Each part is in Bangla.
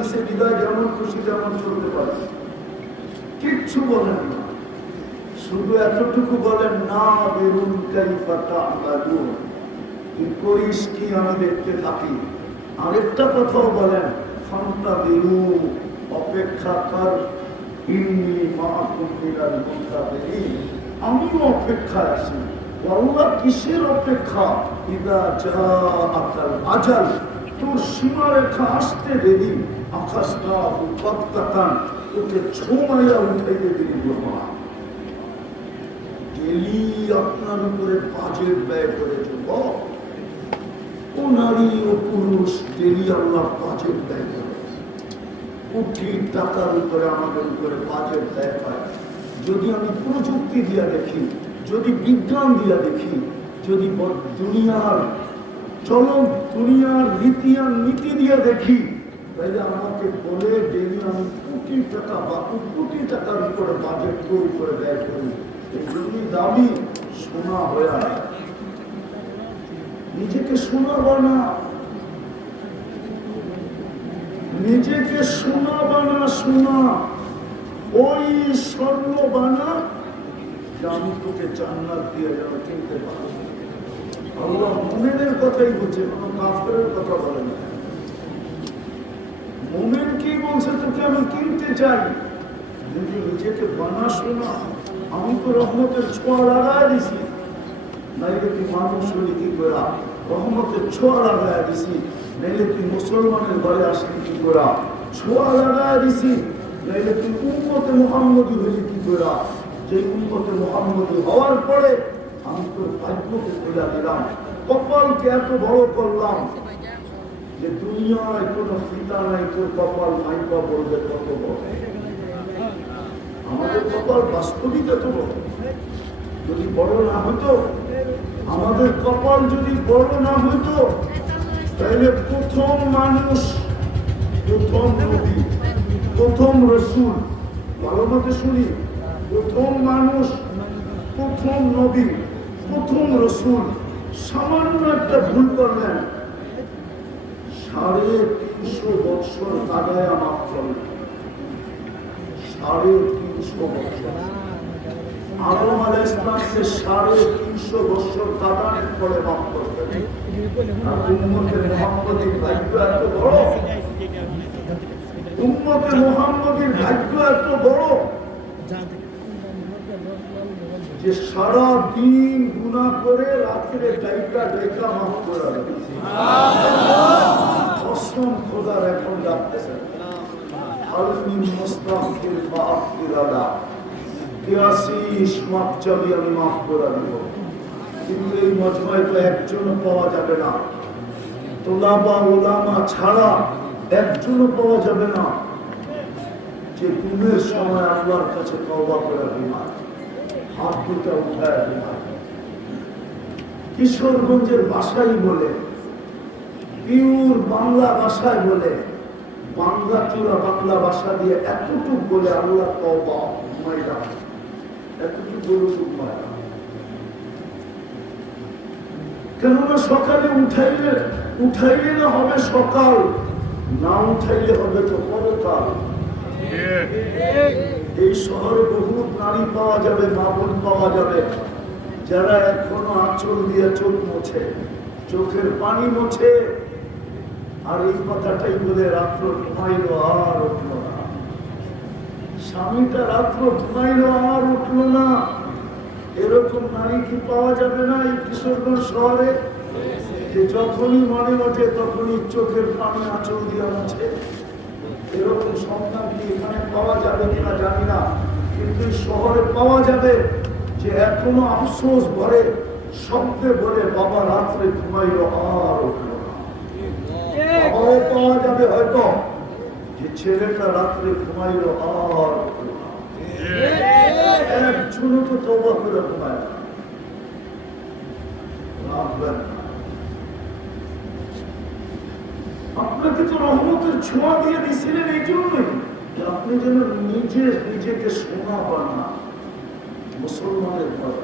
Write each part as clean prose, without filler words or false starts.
দিছে বিদায় যেমন খুশি তেমন চলতে পারে, কিচ্ছু বলেন না, শুধু এতটুকু বলেন না বেরুন কাইফা তা'মালুন, তুই করিস কি আমি দেখতে থাকি। আরেকটা কথাও বলেন ফান্তাযিরু, অপেক্ষা কর, ইন্নী মাআকুম মিনাল মুনতাযিরিন, আমিও অপেক্ষায় আছি। আল্লাহ কিসের অপেক্ষা? ইযা জাআকাল আজাল, তোর সীমারেখা আসতে দেরি, আকাশনাহু বাগতাতান, তোকে ছোঁয়া উঠাইতে দেরি করব না। ডেলি আপনার উপরে বাজেট ব্যয় করে যুবক ও নারী ও পুরুষ, ডেলি আল্লাহ বাজেট ব্যয় করে, কোটি টাকার উপরে আমাদের উপরে বাজেট ব্যয় হয়। যদি আমি প্রযুক্তি দিয়া দেখি, যদি বিজ্ঞান দিয়া দেখি, যদি দুনিয়ার চলন, দুনিয়ার নীতি দিয়া দেখি, তাইলে আমাকে বলে ডেলি আমি কোটি টাকা বা কোটি টাকার উপরে বাজেট তৈরি করে ব্যয় করি। এই জন্যই দাবি সোনা হয়ে আসে। নিজেকে সোনা বানা, নিজেকে সোনা বানা, সোনা ওই স্বর্ণ বানা যে আমি তোকে জান্নাত দিয়ে যেন কিনতে পারবো। আল্লাহ মুমিনের কথাই বলছে, কোনো কাফেরের কথা বলে না। মুমিন কি বলছে? তোকে আমি কিনতে চাই, যদি নিজেকে বানা সোনা। আমি তো রহমতের ছোঁয়া লাগাই দিছি, নাইলে তুই মানুষ হলি কি করা? রহমতের ছোঁয়া লাগাই দিছি, নাইলে তুই মুসলমানের ঘরে আসলি কি করা? ছোঁয়া লাগাই দিছি, নাইলে তুই উম্মতে মুহাম্মদী হলি কি করা? যে উম্মতে মুহাম্মদী হওয়ার পরে আমি তোর ভাগ্যকে খুলে দিলাম, কপালকে এত বড় করলাম যে দুনিয়ায় কোনো ফিতা নাই, তোর কপাল মাইপা বলবে কত বড়। আমাদের কপাল বাস্তবিক এত বড়। যদি বড় না হতো, আমাদের কপাল যদি বড় না হতো, তাহলে প্রথম মানুষ, প্রথম নবী, প্রথম রসুল, ভালো মতো শুনি, প্রথম মানুষ, প্রথম নবী, প্রথম রসুল সামান্য একটা ভুল করলেন, 350 বছর আগায়া মাফ করলেন। 350 বছর। আদম আলাইহিস সালামকে 350 বছর কাটানোর পরে মাফ করতেন। আর উম্মতে মুহাম্মদীর ভাগ্য এত বড়, উম্মতে মুহাম্মদীর ভাগ্য এত বড় যে সারা দিন গুনাহ করে রাত্রে ডাইকা ডাইকা মাফ করে দিয়েছে। কসম খোদার, এখন ডাকতেছেন আলমিন মুস্তাগফির ফাগফির আলা, কিয়াসিস মাফ চাবি আমি মাফ করে দেব। কিন্তু এই মজমায় তো একজনও পাওয়া যাবে না, তোলাবা ওলামা ছাড়া একজনও পাওয়া যাবে না যে গুণের সময় আল্লাহর কাছে তওবা করে বিমার হাত দুটা উঠায় বিমার। কিশোরগঞ্জের ভাষাই বলে, পিওর বাংলা ভাষায় বলে, বাংলা চূড়া বাংলা ভাষা দিয়ে এতটুকু বলে আল্লাহ তওবা মাইরা, এতটুকু বলুক মাইরা। কেননা সকালে উঠাইলে না হবে সকাল, না উঠাইলে হবে তো পরকাল। এই শহরে বহু নারী পাওয়া যাবে, মা বোন পাওয়া যাবে, যারা এখনো আঁচল দিয়ে চোখ মোছে, চোখের পানি মোছে, আর এই কথাটাই বলে রাত্র ঘুমাইলো আর উঠলো না। স্বামীটা রাত্র ঘুমাইলো আর উঠলো না। এরকম নারী কি পাওয়া যাবে না এই কিশোরগঞ্জ শহরে? যে যখনই মনে ওঠে তখনই চোখের পানি আঁচল দিয়ে আছে। এরকম সন্তান কি এখানে পাওয়া যাবে কিনা জানি না, কিন্তু শহরে পাওয়া যাবে যে এখনো আফসোস ভরে শব্দে বলে বাবা রাত্রে ঘুমাইলো আর উঠলো না। বাবাও পাওয়া যাবে হয়তো যে ছেলেটা রাত্রে ঘুমাইলো আর উঠলো না। একজনও তো তওবা করে ঘুমায় না। আপনাকে তো রহমতের ছোঁয়া দিয়ে দিয়েছিলেন এই জন্যই যে আপনি যেন নিজেকে সোনা বানা মুসলমানের ঘরে।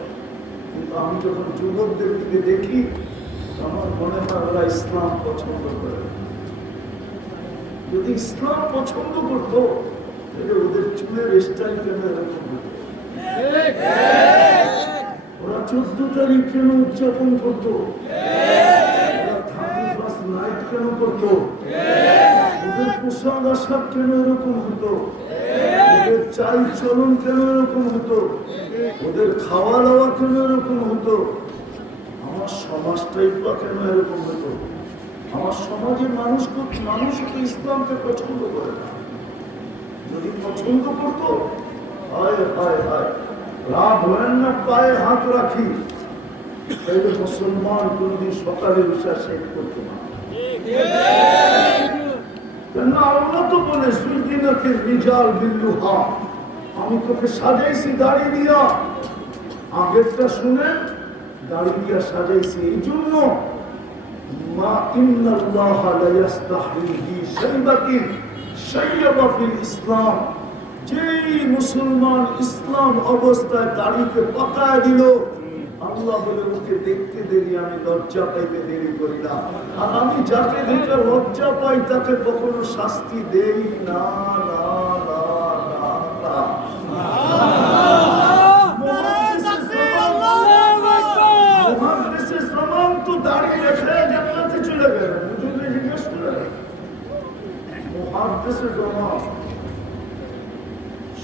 কিন্তু আমি যখন যুবকদের দিকে দেখি আমার মনে হয় ওরা ইসলাম পছন্দ করে, যদি ইসলাম পছন্দ করতো তাহলে ওদের চুলের স্টাইল কেন এরকম হতো? ওরা 14 তারিখ কেন উদযাপন করতো? ওরা 31st নাইট কেন করতো? ওদের পোশাক আশাক কেন এরকম হতো? ওদের চাল চলন কেন এরকম হতো? ওদের খাওয়া দাওয়া কেন এরকম হতো? আমার সমাজটাই বা কেন এরকম হতো? আমার সমাজের মানুষ তো ইসলামকে পছন্দ করে না। যদি পছন্দ করতো, হায় হায় হায়, লাভ হয় না, পায়ে হাত রাখি, তাহলে মুসলমান কোনদিন সকালে উঠা শেখ করতো না। কেন আল্লাহ তো বলে সুলদিনাকে রিজাল বিল্লুহা, আমি তোকে সাজাইছি দাড়ি দিয়া। আগেরটা শুনে দাড়ি দিয়া সাজাইছি এই জন্য, মা ইন্নাল্লাহ লা ইস্তাহি বি শাইবাতিন শাইয়াবা ফিল ইসলাম। যেই মুসলমান ইসলাম অবস্থায় দাড়িকে পাকায় দিল, আল্লাহ বলে ওকে দেখতে দেরি, আমি লজ্জা পাইতে দেরি করি না। আর আমি যাকে দেখে লজ্জা পাই তাকে কখনো শাস্তি দেই না, না, না, না, না। মুহাদ্দিসে জামান তো দাড়ি রেখে জান্নাতে চলে গেলেন। হুজুরে জিজ্ঞেস করলেন, মুহাদ্দিসে জামান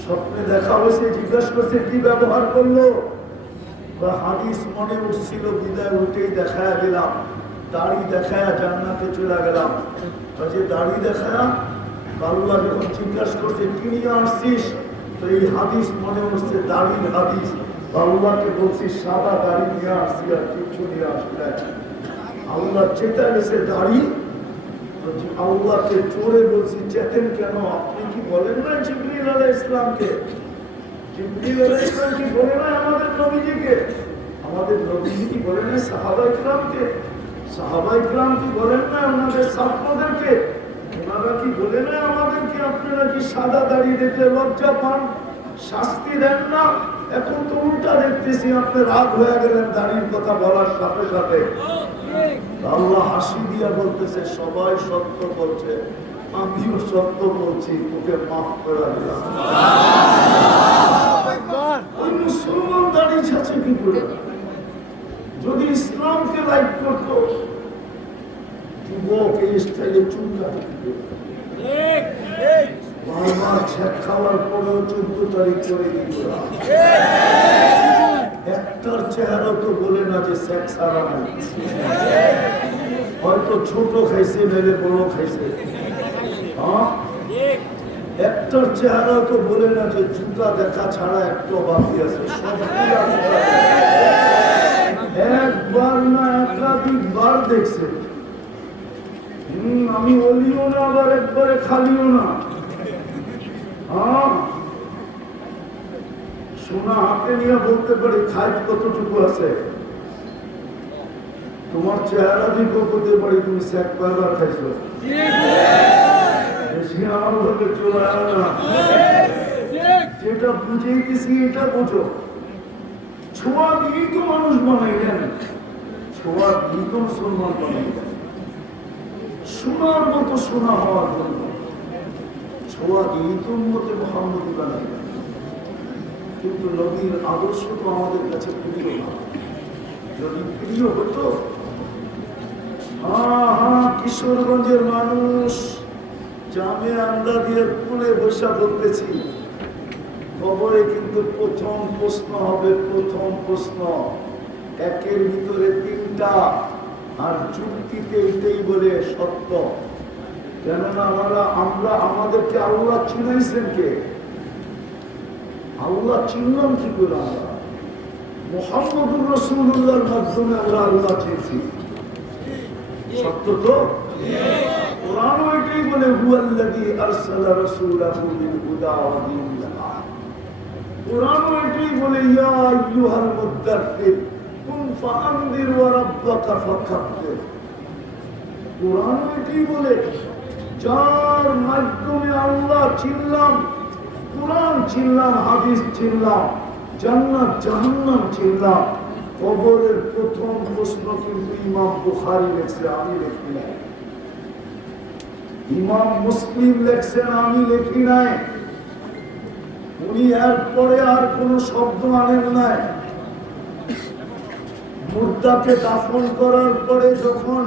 স্বপ্নে দেখা হয়েছে, জিজ্ঞেস করছে কি ব্যবহার করলো? হাদিস মনে উঠছিল, বিদায় উঠেই দেখায় দিলাম, দাড়ি দেখায় জান্নাতে চলে গেলাম। যে দাড়ি দেখায় আল্লাহ যখন জিজ্ঞাসা করছে কি নিয়ে আসছিস, তো এই হাদিস মনে উঠছে, দাড়ির হাদিস। আল্লাহকে বলছি সাদা দাড়ি নিয়ে আসছি, আর কিছু নিয়ে আসছি না। আল্লাহ চেতা গেছে দাড়ি। আল্লাহকে জোরে বলছি, চেতেন কেন? আপনি কি বলেন না জিবরিল আলাইহিস ইসলামকে? জিবরিল আলাইহিস ইসলাম কি বলে না আমাদের নবীজিকে? আমাদের নবীজি কি বলে না সাহাবা ইকরামকে? সাহাবা ইকরাম কি বলেন না আমাদের ছাত্রদেরকে? ওনারা কি বলে না আমাদেরকে আপনারা কি সাদা দাড়ি দেখলে লজ্জা পান, শাস্তি দেন না? এখন তো উল্টা দেখতেছি, আপনি রাগ হয়ে গেলেন দাড়ির কথা বলার সাথে সাথে। আল্লাহ হাসি দিয়া বলতেছে, সবাই সত্য বলছে, আমিও সত্য বলছি, তোকে মাফ করে দিলাম। ওই মুসলমান দাঁড়িয়ে আছে কি করে? যদি ইসলামকে লাইক করতো, যুবক এই স্টাইলে চুল কাটে, বারবার ছেক খাওয়ার পরেও 14 তারিখ করে দিত। একটার চেহারা তো বলে না যে ছেক ছাড়া নাই। হয়তো ছোট খাইছে, মেলে বড় খাইছে। একটার চেহারা তো বলে না যে জুতা দেখা ছাড়া একটা বাকি আছে। একবার না একাধিকবার দেখছে। আমি অলিও না, আবার একবারে খালিও না। সোনা হাতে নিয়ে বলতে পারি খাইট কতটুকু আছে। তোমার চেহারা দিকে বলতে পারি তুমি শেখ কয়বার খাইছো। বেশি আমার লোকে চলে না, যেটা বুঝেই দিছি এটা বোঝো। ছোঁয়া দিয়েই তো মানুষ বানাইলেন, ছোঁয়া দিয়ে তো মুসলমান বানাইলেন। সোনার মতো সোনা হওয়ার জন্য ছোঁয়া দিয়েই তো উম্মতে মুহাম্মদী বানাইলেন। কিন্তু নবীর আদর্শ তো আমাদের কাছে প্রিয় না। যদি প্রিয় হতো, কিশোরগঞ্জের মানুষ জামে আমদাদিয়ার কুলে বসা বলতেছি, খবরে কিন্তু প্রথম প্রশ্ন হবে, প্রথম প্রশ্ন একের ভিতরে 3টা, আর যুক্তিতে এটাই বলে সত্য। কেননা আমরা আমাদেরকে আল্লাহ চিনাইছেন কে? আল্লাহ চিনলাম কি করে? আমরা মুহাম্মদুর রাসূলুল্লাহর মাধ্যমে আমরা আল্লাহ চেয়েছি। সত্য তো? কোরআনও এটাই বলে, হুয়াল্লাযী আরসালা রাসূলাহু বিল হুদা ওয়া দীনিল হক। কোরআনও এটাই বলে, ইয়া আইয়ুহাল মুদ্দাথির কুম ফাআনযির ওয়া রাব্বাকা ফাকাব্বির। কোরআনও এটাই বলে, যার মাধ্যমে আল্লাহ চিনলাম, কোরআন চিনলাম, হাদিস চিনলাম, জান্নাত জাহান্নাম চিনলাম। কবরের প্রথম প্রশ্ন কিন্তু ইমাম বুখারী লিখছে, আমি লিখি নাই। ইমাম মুসলিম লেখছেন, আমি লেখি নাই। উনি এরপরে আর কোন শব্দ আনেন নাই। মুর্দাকে দাফন করার পরে যখন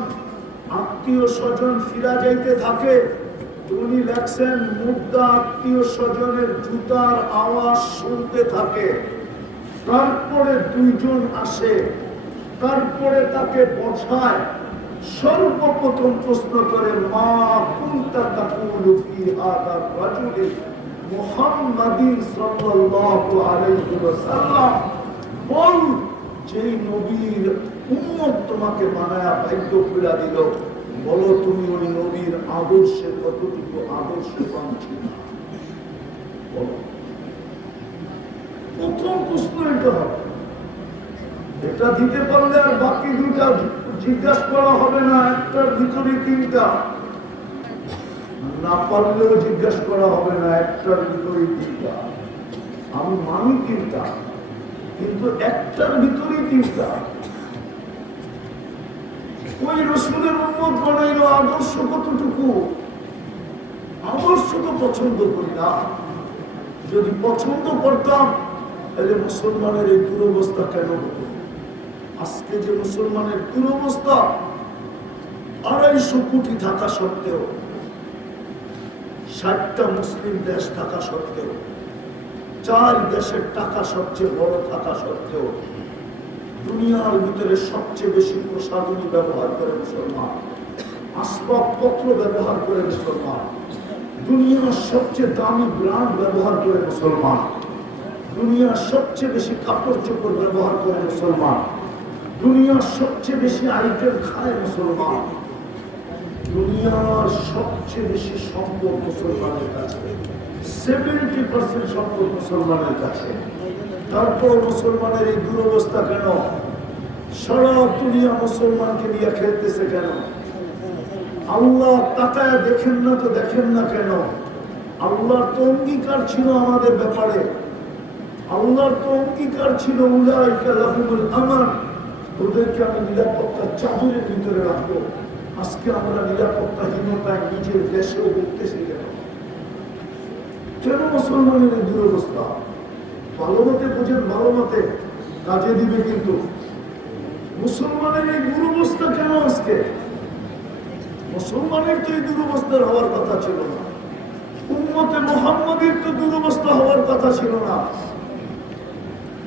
আত্মীয় স্বজন ফিরা যাইতে থাকে, উনি লেখছেন মুর্দা আত্মীয় স্বজনের জুতার আওয়াজ শুনতে থাকে। তারপরে দুইজন আসে, তারপরে তাকে বসায়, সর্বপ্রথম প্রশ্ন করে, মা কুনতা তাকুলু ফি হাযা রাজুলি মুহাম্মাদিন সাল্লাল্লাহু আলাইহি ওয়াসাল্লাম, বল যেই নবীর উম্মত তোমাকে বানায়া ভাগ্য খুলে দিল, বলো তুমি ওই নবীর আদর্শে কতটুকু আদর্শবান ছিল। বলো, প্রথম প্রশ্ন এটা হবে। এটা দিতে পারলে আর বাকি দুইটা জিজ্ঞাসা করা হবে না। একটার ভিতরে তিনটা, না পারলেও জিজ্ঞাসা করা হবে না। একটার ভিতরে তিনটা, আমি মানি তিনটা, কিন্তু একটার ভিতরে তিনটা। ওই রসুলের উম্মত বানাইল, আদর্শ কতটুকু? আদর্শ তো পছন্দ করি না। যদি পছন্দ করতাম তাহলে মুসলমানের এই দুরবস্থা কেন হতো? আজকে যে মুসলমানের দুরবস্থা, 250 কোটি থাকা সত্ত্বেও, 60টা মুসলিম দেশ থাকা সত্ত্বেও, 4 দেশের টাকা সবচেয়ে বড় থাকা সত্ত্বেও, দুনিয়ার ভিতরে সবচেয়ে বেশি প্রসাধনী ব্যবহার করে মুসলমান, আসবাবপত্র ব্যবহার করে মুসলমান, দুনিয়ার সবচেয়ে দামি ব্র্যান্ড ব্যবহার করে মুসলমান, দুনিয়ার সবচেয়ে বেশি কাপড় চোপড় ব্যবহার করে মুসলমান, দুনিয়ার সবচেয়ে বেশি আইটেম খায় মুসলমান, দুনিয়ার সবচেয়ে বেশি সম্পদ মুসলমানের কাছে, 70% সম্পদ মুসলমানের কাছে। তারপর মুসলমানের এই দুরবস্থা কেন? সারা দুনিয়া মুসলমানকে নিয়ে খেলতেছে কেন? আল্লাহ তাকায় দেখেন না তো দেখেন না কেন? আল্লাহর তো অঙ্গীকার ছিল আমাদের ব্যাপারে। আল্লাহর তো অঙ্গীকার ছিল, উলাইকা লাহুমুল আমান, ওদেরকে আমি নিরাপত্তার চাদরের ভিতরে রাখবো। আজকে আমরা নিরাপত্তাহীনতায় নিজের দেশেও দেখতেছি কেন? কেন মুসলমানের এই দুরবস্থা? ভালো মতে বুঝেন, ভালো মতে কাজে দিবে। কিন্তু মুসলমানের এই দুরবস্থা কেন আজকে? মুসলমানের তো এই দুরবস্থার হওয়ার কথা ছিল না। উম্মতে মুহাম্মাদের তো দুরবস্থা হওয়ার কথা ছিল না।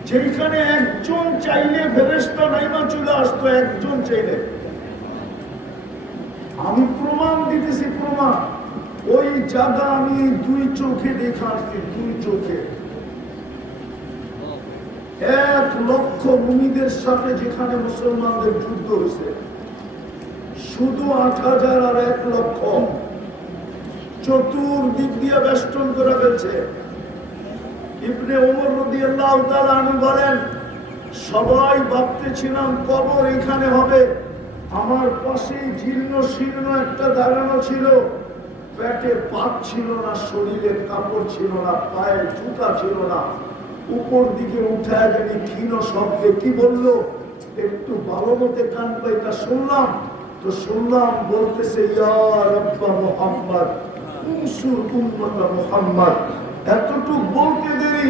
যেখানে একজন চাইলে ফেরেশতা নাইমা চলে আসতো, একজন চাইলে। আমি প্রমাণ দিতেছি, প্রমাণ। ওই জায়গা আমি 2 চোখে দেখা আসছি, 2 চোখে। 1 লক্ষ মুমিদের সাথে যেখানে মুসলমানদের যুদ্ধ হয়েছে, শুধু 8000 আর 1 লক্ষ চতুর্দিক দিয়ে বেষ্টন করে ফেলছে। ইবনে ওমর রাদিয়াল্লাহু তাআলা আনহু বলেন, সবাই ভাবতেছিলাম কবর এখানে হবে। আমার পাশেই জীর্ণ শীর্ণ একটা দাঁড়ানো ছিল, পেটে ভাত ছিল না, শরীরে কাপড় ছিল না, পায়ে জুতা ছিল না। উপর দিকে উঠায় জানি ক্ষীণ শব্দে কি বললো, একটু ভালো মতে কান পাইতা শুনলাম তো শুনলাম বলতেছে, ইয়া রাব্বা মুহাম্মদ উনসুর উম্মতা মুহাম্মদ। এতটুক বলতে দেরি,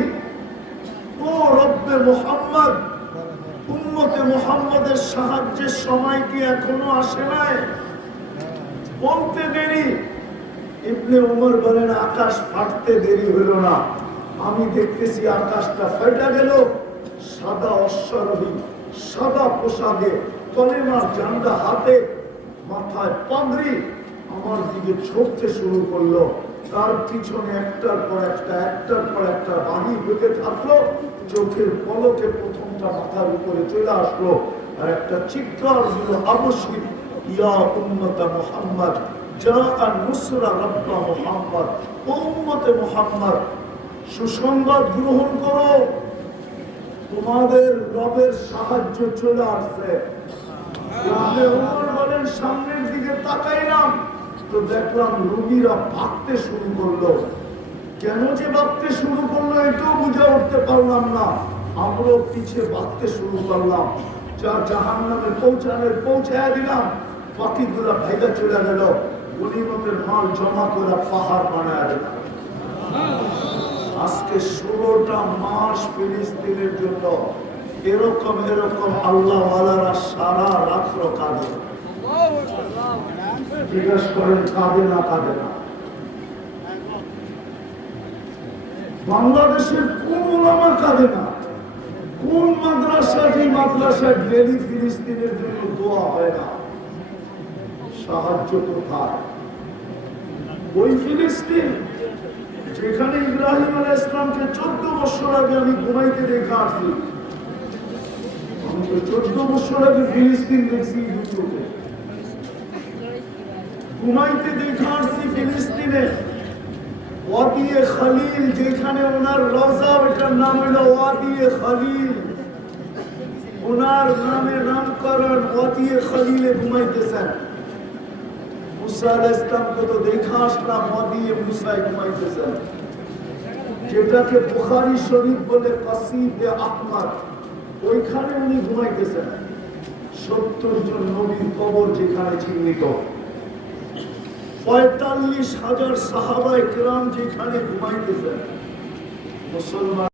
ও রব্বে মুহাম্মদ, উম্মতে মুহাম্মদের সাহায্যের সময় কি এখনো আসে নাই? বলতে দেরি। ইবনে ওমর বলেন, আকাশ ফাটতে দেরি হলো না। আমি দেখতেছি আকাশটা ফাটা গেল। সাদা অশ্বারোহী, সাদা পোশাকে, কলেমার ঝান্ডা হাতে, মাথায় পাগড়ি, আমার দিকে ছুটতে শুরু করলো। তার পিছনে একটার পর একটা বাণী হতে থাকলো। চোখের পলকে প্রথমটা মাথার উপরে চলে আসলো, আর একটা চিৎকার দিল, অবশ্যই, ইয়া উম্মতা মুহাম্মদ জাআ নুসরা রাব্বা মুহাম্মদ, ও উম্মতে মুহাম্মদ, সুসংবাদ গ্রহণ করো, তোমাদের রবের সাহায্য চলে আসছে। ইবনে ওমর বলেন, সামনের দিকে তাকাইলাম তো দেখলাম রোগীরা ভাগতে শুরু করলো। কেন যে ভাগতে শুরু করলো এটাও বুঝে উঠতে পারলাম না। আমরাও পিছিয়ে ভাগতে শুরু করলাম। যা জাহান্নামে পৌঁছায় দিলাম, বাকিগুলা ভাইগা চলে গেল। গনিমতের মাল জমা করে পাহাড় বানায় দেন। আজকে 16টা মাস ফিলিস্তিনের জন্য এরকম আল্লাহ ওয়ালারা সারা রাত্র কাঁদে। জিজ্ঞেস করেন কাঁদে না কাঁদে না? বাংলাদেশের কোন ওলামা কাঁদে না? কোন মাদ্রাসা, যে মাদ্রাসায় ডেলি ফিলিস্তিনের জন্য দোয়া হয় না? সাহায্য কোথায়? ওই ফিলিস্তিন যেখানে ইব্রাহিম আলাইহিস সালামকে 14 বছর আগে আমি ঘুমাইতে দেখে আসছি। আমি তো 14 বছর আগে ফিলিস্তিন দেখছি, ঘুমাইতে দেখে আসছি ফিলিস্তিনে ওয়াদিয়ে খলিল, যেখানে ওনার রওজা, ওটার নাম হলো ওয়াদিয়ে খলিল, ওনার নামে নামকরণ ওয়াদিয়ে খলিলে ঘুমাইতেছেন। মুসা আলাইহিস সালামকে তো দেখে আসলাম ওয়াদিয়ে মুসায় ঘুমাইতেছেন, যেটাকে বুখারী শরীফ বলে কাসিদে আহমদ, ওইখানে উনি ঘুমাইতেছেন। 70 জন নবীর কবর যেখানে চিহ্নিত, 45,000 সাহাবায়ে কেরাম যেখানে ঘুমাইতেছেন। মুসলমান